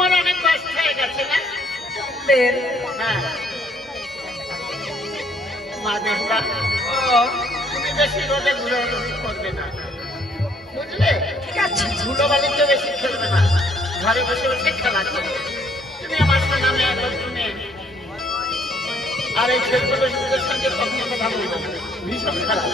তোমার অনেক বয়স হয়ে গেছে না? হ্যাঁ মা দেখবা, তুমি বেশি রোদে ঘুরাঘুরি করবে না, বুঝলে? ঠিক আছে। ধুলোবালিতে বেশি খেলবে না, ঘরে বসে বসে খেলা করবে। তুমি আমার নামে একবার শুনে আর এই ছেলেগুলোর সঙ্গে কখনো কথা বলবো না, ভীষণ খারাপ।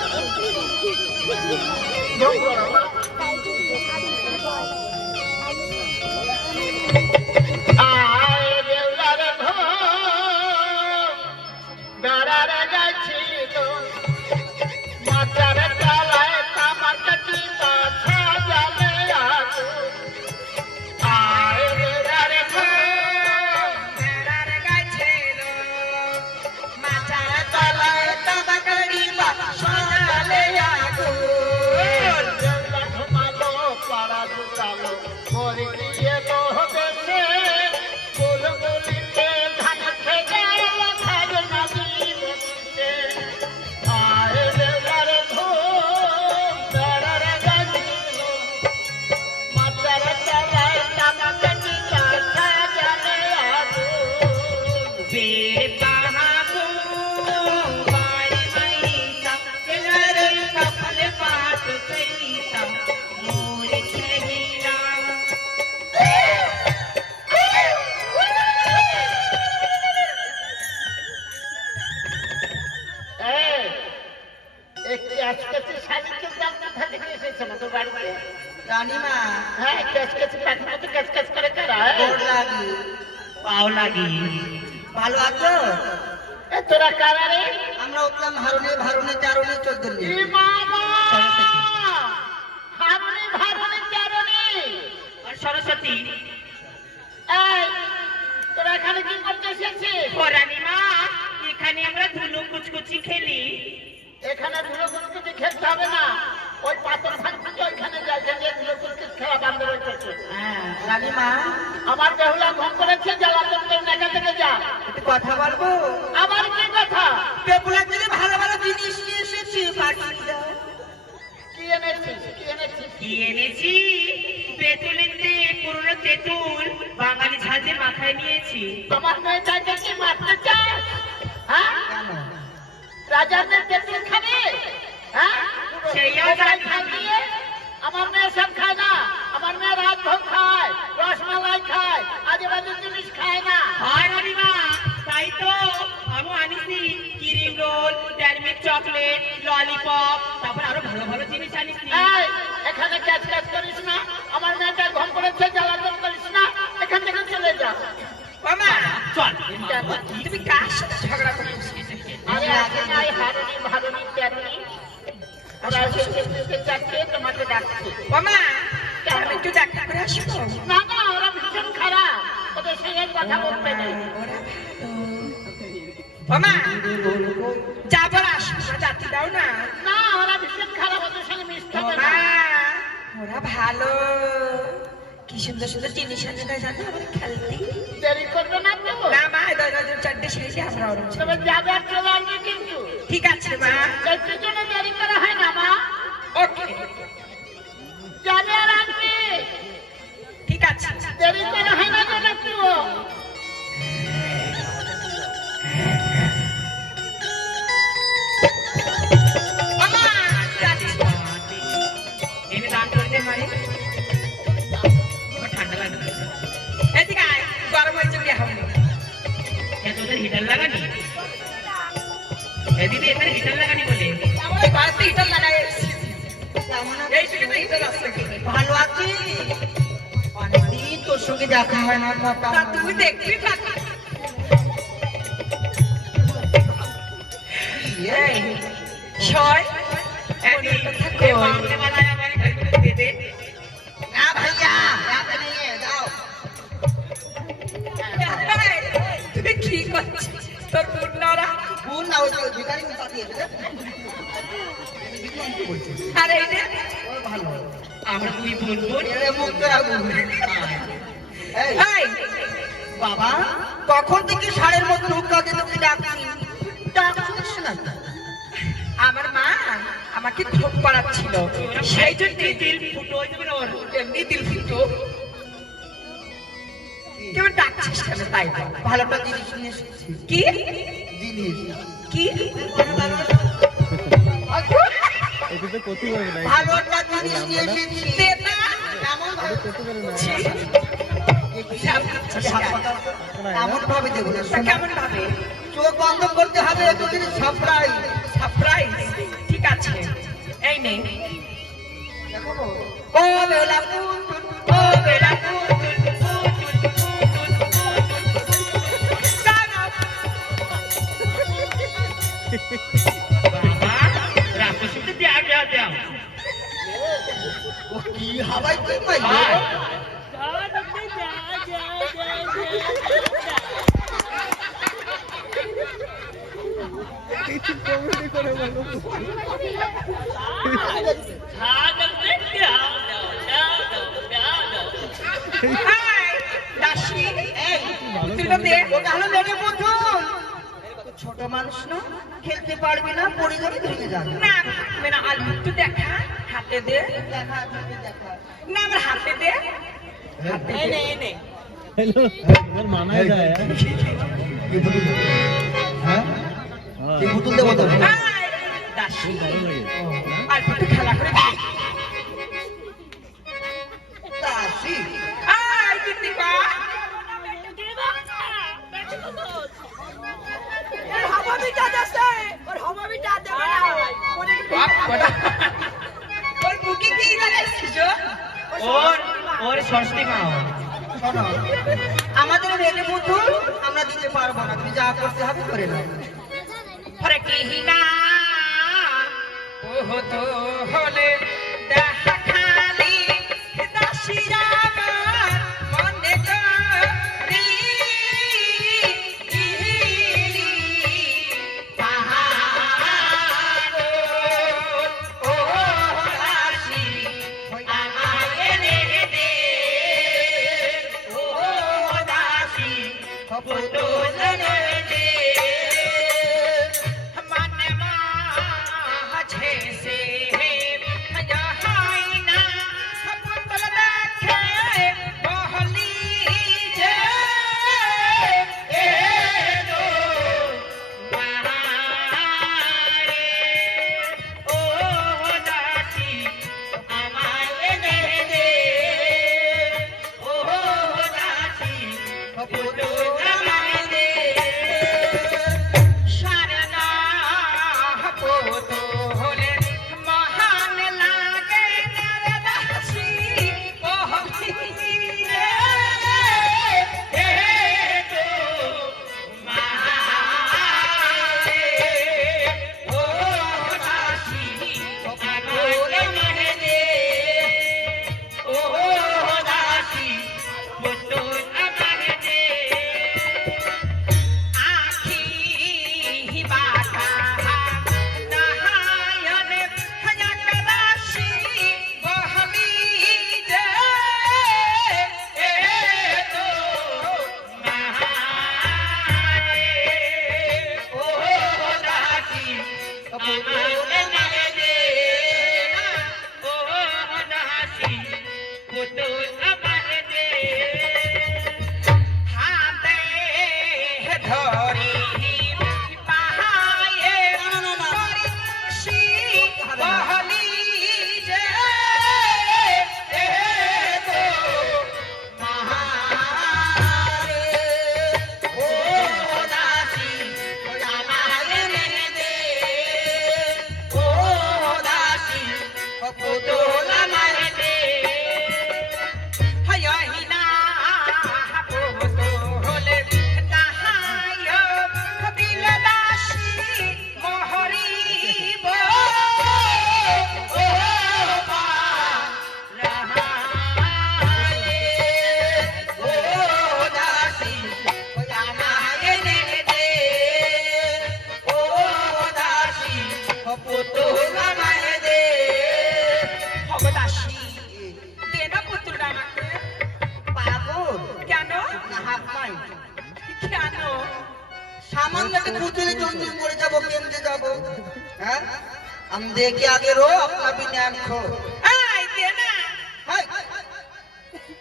ভালো আছো? তোরা কারা রে? আমরা উঠলাম হারুনে ভারুনে চারণে চৌধুরী। সরস্বতী, তোরা এখানে কি করতে এসেছিস? রানীমা, এখানে আমরা ধুলো কুচকুচি খেলি। এখানে ধুলো কুচকুচি খেলতে হবে না, ওই পাথর ভাঙতে ওইখানে যাই, ধুলো কুচকুচি খেলা বন্ধ হয়েছে। রানীমা, আমার বেহুলা ঘুম করেছে, জ্বালাতন করে এখান থেকে যা। একটু কথা বলবো? আবার কি কথা? বেহুলার জন্য ভালো ভালো জিনিস নিয়ে এসেছি, পাঠিয়ে দাও। কি এনেছিস? কি এনেছিস? কি এনেছি? তেঁতুলিতে পুরনো তেঁতুল বাঙালি ঝাঁঝে মাথায় নিয়েছি। তোমার মেয়েটাকে কি মারতে চাস? হ্যাঁ, রাজার মেয়ে তেঁতুল খাবে? হ্যাঁ, সেইও খাই দিয়ে আমার মেয়ে সব খায় না। আমার মেয়ে রাজভোগ খায়, রসমালাই খায়, আজেবাজে জিনিস খায় না। হয় রানীমা, তাই তো আমি আনিছি cream roll, dairy chocolate, lollipop, তারপর আরো ভালো ভালো জিনিস আনিছি। এখানে ক্যাচ ক্যাচ করিস না, আমার মেয়েটা ঘুম করেছে, জ্বালাতন করিস না, এখান থেকে চলে যা। মামা চল। তুমি কার সাথে ঝগড়া করছো? আরে আগে নাই হারুনি ভারুনি তেরুনি, ওরা এসে চাচ্ছে, তোমাকে ডাকছে। মামা আমি একটু দেখা করে আসবো? না না, ওরা ভীষণ খারাপ, ওদের সঙ্গে কথা বলতে নেই। মামা যাবার আসবো না, যাতে দাও না। না, ওরা ভীষণ খারাপ, ওদের সঙ্গে মিশতে হবে না। ওরা ভালো, কি সুন্দর সুন্দর জিনিস আছে না, জানো আমরা খেলতে। দেরি করবে না তো? না মা, 4টে শেষে আমরা ওরম তবে যাবে আর চলে আসবে কিন্তু। ঠিক আছে মা। একটু জন্য দেরি করা হয় না মা। ওকে, যাবে আর আসবে, ঠিক আছে। দেরি করা হয় না যেন একটু। মামা যাচ্ছি। এনে দান করতে হয়, ঠান্ডা লাগবে। এদিকে আয়, গরম হয়েছে বিয়ে হবে। তোদের হিটার লাগানি? দিদি এখানে হিটার লাগানি বলে আমাদের বাড়িতে হিটার লাগাই এসেছি। এইদিকে তো হিটার আছে। ভালো আছি? অনেকদিন তোর সঙ্গে দেখা হয় না, কথা তুমি দেখবি থাকি। ছয় না ভাইয়া, যাও। তুমি কি করছিস? তোর বোন না ওরা? বোন না, ওই ভিখারি পাঠিয়েছে। আরে এই রে ভালো, আমরা তুই বলবো মুখ তোরা বলবি। বাবা কখন থেকে ষাঁড়ের মতো হুক্কা দিয়ে তোকে ডাকছি, ডাকছিস না? আমার মা আমাকে ধোপ করাচ্ছিল, সেই জন্য দিল ফুটো হয়ে যাবে না ওর। এমনি দিল ফুটো। কেমন ডাকছিস কেন তাই বল? ভালোটা জিনিস নিয়ে এসেছি। কি জিনিস? কি ভালোটা জিনিস নিয়ে এসেছি। দে না, এমন ভাবে ছি। এমন ভাবে দেবো না। কেমন ভাবে? চোখ বন্ধ করতে হবে, এতদিন সারপ্রাইজ। সারপ্রাইজ? ঠিক আছে, এই নে। ও বেলা পুতুল, ও বেলা পুতুল, বাবা রাক্ষসীকে দেয়া ও কি হাওয়ায় কি পাই? ছোট মানুষ না, খেলতে পারবি না, পড়ে যাবে, ভেঙে যাবে। না মেনা আলু একটু দেখা হাতে দে দেখা দেখা না আমার হাতে দে হাতে দে নে हेलो यार माना है क्या यार কি বুতুল দেবো? হ্যাঁ কি বুতুল দেবো তো? দাসী ভালো লাগে আর একটু খেলা করে দাসী আয় দিদিবা ওর বুকে কি লাগাইছিস? ওর সরস্বতী মা শোনো, আমাদের ভেবে পুতুল আমরা দিতে পারবো না, তুমি যা করতে হবে করে নাও। হরে কৃষ্ণা ও তো হলে দেখা খালি দাসী আমার মনে করি পাহাড় ও দাসী আমায় এনে দে ও দাসী পুতুল এনে দে मन माझे से हाय ना पुतल देखे बहली जे ए दो मारे ओ दासी আমায় এনে দে ও দাসী পুতুল আমায় দে শারদা পোতো হলে মহান লাগে নরদাসী কহলি রে হে তো মারে ও দাসী আমায় মনে দে ও দাসী পুতুল আমায় দে আখি বাটা নাহায়নে হায়াকলাসি বহলি যে এ তো মারে ও দাসী আমায় মনে দে ও দাসী পুতুল আমায় দে হাতে ধরি পাহায়ে করিছি বহলি যে এ তো মারে ও দাসী আমায় এনে দে ও দাসী পুতুল আমায় দে হায়হিনা পোতো হলে নাহায় দিলে দাসী মহরিব ও বা রাহায়ে ও দাসী আমায় এনে দে ও দাসী পুতুল আমায় দে ও দাসী দে না পুতুলটা আমাকে পাগল কেন না হাত পাই কেন सामान्य के पुतले चुन করে যাব কেমনে যাব? হ্যাঁ हम देखे आगे रो अपना भी न्यान खो। আই দে না হাই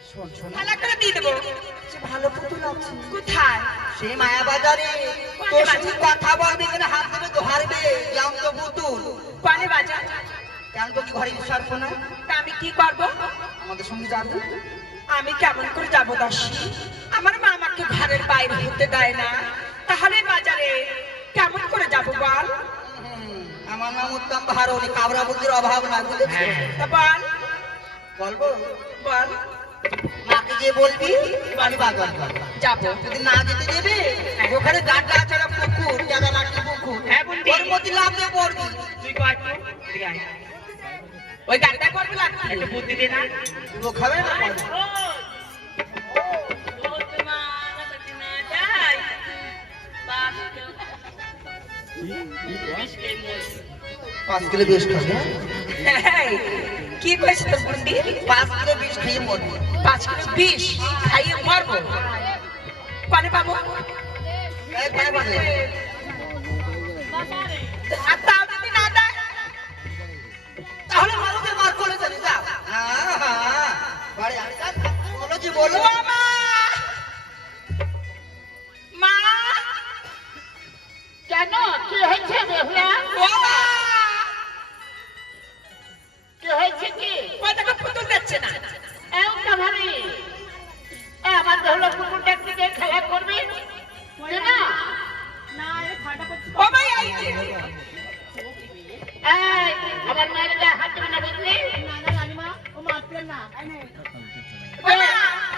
শোন শোন ভালো করে দিয়ে দেবো ভালো আছে কোথায়? সেই মায়া বাজারে তোর সঙ্গে কথা বলবে এখানে হাত ধরে ধরবে যেমন তো পুতুল কোনে বাজার? কেন তো কি ঘরে বিশ্বাস না তা আমি কি করব? আমাদের সঙ্গে যাবে আমি কেমন করে যাব দাসী? আমার মা আমাকে ঘরের বাইরে হতে দেয় না, তাহলে বাজারে কেমন করে যাব বল? আমার নাম উত্তম ভারণী কাবরা বুদ্ধির অভাব না বুঝেছিস তা বল বলবো বল। মাকে যে বলবি আমি বাজার যাবো। যদি না যেতে দেবে ওখানে গাড্ডা আছে একটা পুকুর জায়গা নাকি পুকুর হ্যাঁ, বলবি। ওর মধ্যে লাভ দিয়ে পড়বি তুই কয় তো? এদিকে আয়। ওই গাড়িটা করবি লাগবে একটু বুদ্ধি দে না। ও খাবে না পাঁচ কিলো বিষ খাবে কি কইছিস তোর বুদ্ধি? 5 কিলো বিষ খেয়ে মরবি 5 কিলো বিষ খাইয়ে মরবো। কোনে পাবো? এই পায়ে পাবে আর তাও যদি না দেয়? তাহলে মানুষকে মার করে চলে যাও বাড়ি আসি বলো জি বলো ও মা! মা! কেন কি হয়েছে বেহুলা? ও মা! কি হয়েছে কি? ওই দেখো পুতুল যাচ্ছে না। এমনটা ভাবি আমার বেহুলা পুকুরটার দিকে খেলা করবে না? ও ভাই এই যে। এই, আমার মায়ের গায়ে হাত দিবি না বুঝলি? ও মা!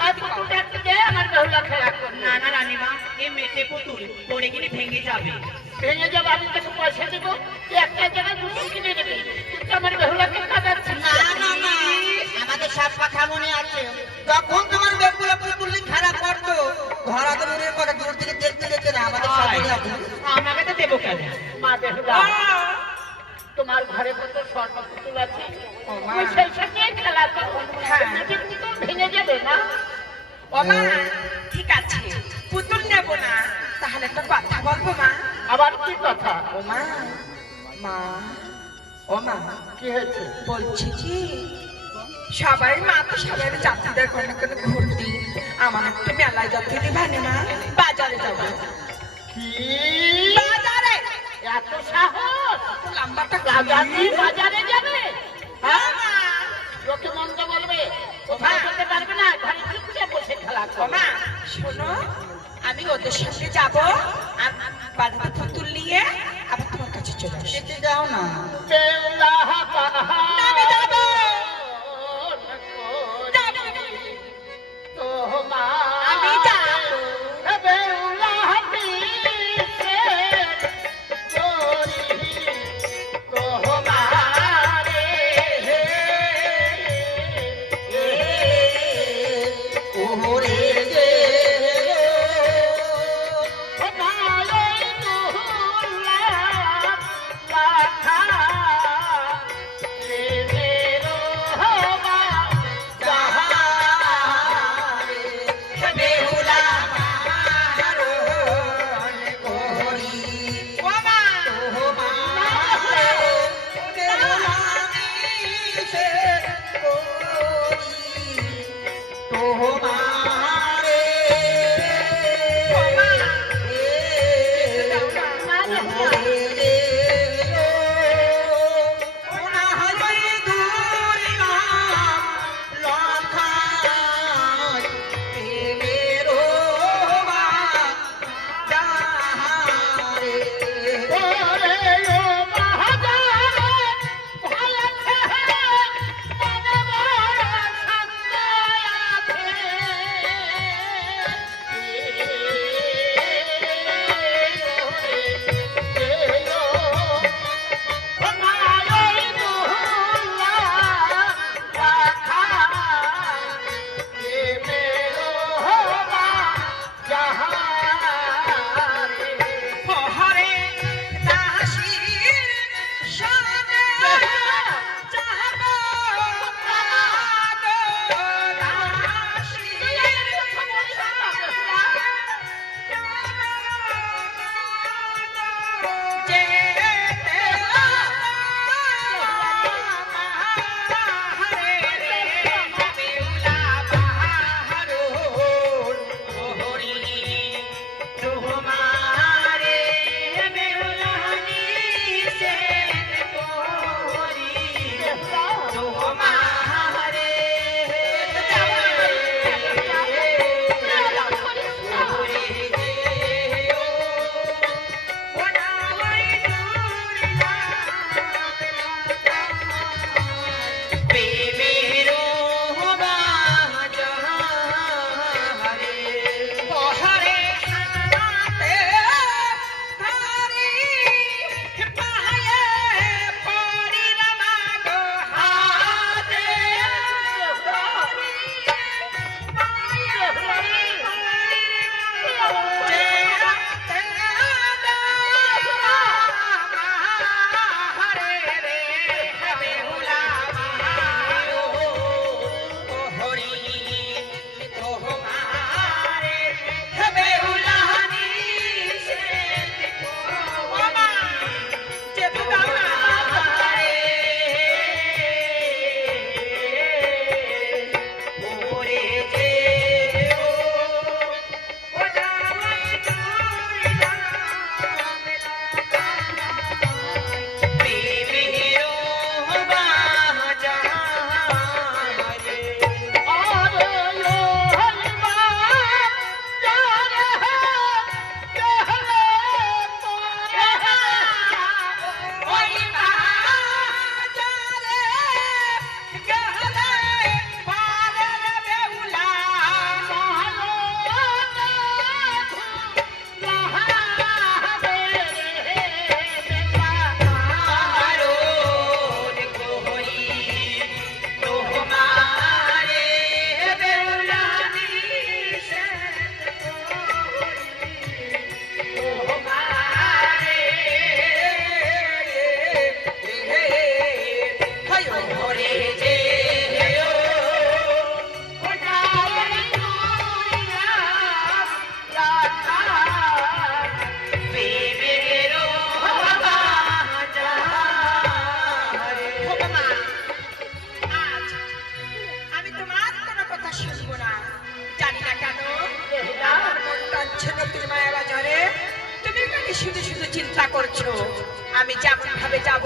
এই পুকুরটার দিকে আমার বেহুলা খেলা করবে। না না রানীমা, এই মেটে পুতুল পড়ে গেলে ভেঙে যাবে। ভেঙে যাবে, আমি তোকে পয়সা দেবো, তুই একটা জায়গায় পুতুল কিনে নেবে, কিন্তু আমার বেহুলাকে কাঁদাচ্ছিস না না না আমাদের সব কথা মনে আছে যখন তোমার বেগুলা পুতুলি খারাপ করতো ধরা দূরের কথা দূর থেকে দেখতে দেখতে না আমাদের সব মনে আছে আমাকে তো দেবো কেন? মা বেহুলা, তোমার ঘরে কত স্বর্ণ পুতুল আছে, তুমি সেই সাথে খেলা করো, মেয়েটি পুতুল ভেঙে যাবে না? ও মা, ঠিক আছে, পুতুল নেবো না, তাহলে একটা কথা বলবো মা। আবার কি কথা? ও মা, মা, ও মা, কি হয়েছে? বলছি কি সবাই মা তো সবাই যাত্রীদের কোনো কোনো ঘুরতি, আমার একটু মেলায় যাত্রী দিবানে মা, বাজারে যাবো। কি বাজারে এত সাহস? লম্বাটা বাজারে যাবে? হ্যাঁ মা। লোকে মন্দ বলবে, কোথাও যেতে পারবে না, ঘরে চুপচাপ বসে খেলা ও করো। মা শোনো, আমি ওদের সঙ্গে যাবো আর বাজারে পুতুল নিয়ে আবার তোমার কাছে চলে আসবো। যেতে দাও না বেহুলা আমি যাবো। আমি যাবো। বেহুলা দিছে তোরি তোমারে ওরে গে নায়ে দুলা লাখা রে যাচ্ছ নতুন মায়া বাজারে, তুমি খালি শুধু শুধু চিন্তা করছো আমি যেমন ভাবে যাব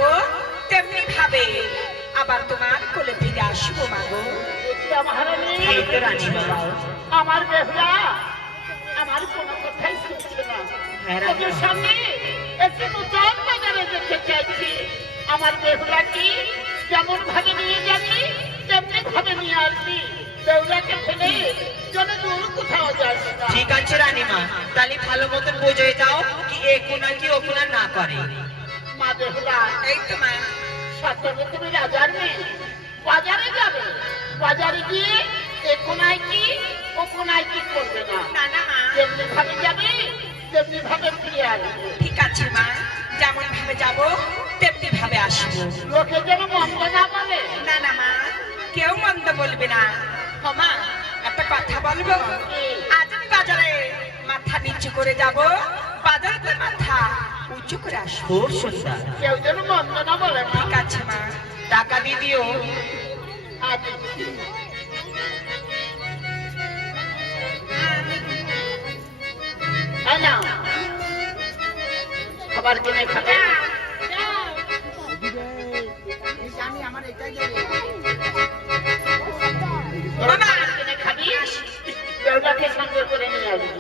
তেমনি ভাবে আবার তোমার কোলে ফিরে আসবো মাগো। মহারানী এই তো রানীমা। আমার বেহুলা আমার কোনো কথাই শুনছে না। হ্যাঁ, রানীমা। ওদের সামনে একটি নতুন বাজারে যেতে চাইছি। আমার বেহুলা কি যেমন ভাবে নিয়ে যাবি তেমনি ভাবে নিয়ে আসবি। বেহুলাকে ফেলে যেন দূর কোথাও যাস না। ঠিক আছে রানীমা, তাহলে ভালো মতন বুঝে যাও কি এ কোনা কি ও কোনা না করে। মা বেহুলা এই তো মা। সত্যি তুমি রাজার মেয়ে, বাজারে যাবে, বাজারে গিয়ে এ কোনায় কি ও কোনায় কি করবে না। না না মা, যেমনি ভাবে যাবে তেমনি ভাবে ফিরে আসবে। ঠিক আছে মা, যেমন ভাবে যাব তেমনি ভাবে আসবো। লোকে যেন মন্দ না বলে। না না মা, কেউ মন্দ বলবে না। ও মা, একটা কথা বলবো? আজ আমি বাজারে মাথা নিচু করে যাব, বাজারে মাথা উঁচু করে আসবো। খুব সুন্দর। কেউ যেন মন্দ না বলে না। ঠিক আছে মা। টাকা দিয়ে দিও। আজ এই নাও, খাবার কিনে খাবে। মামা। খাবার কিনে খাবি, বেহুলাকে সঙ্গে করে নিয়ে আসবি।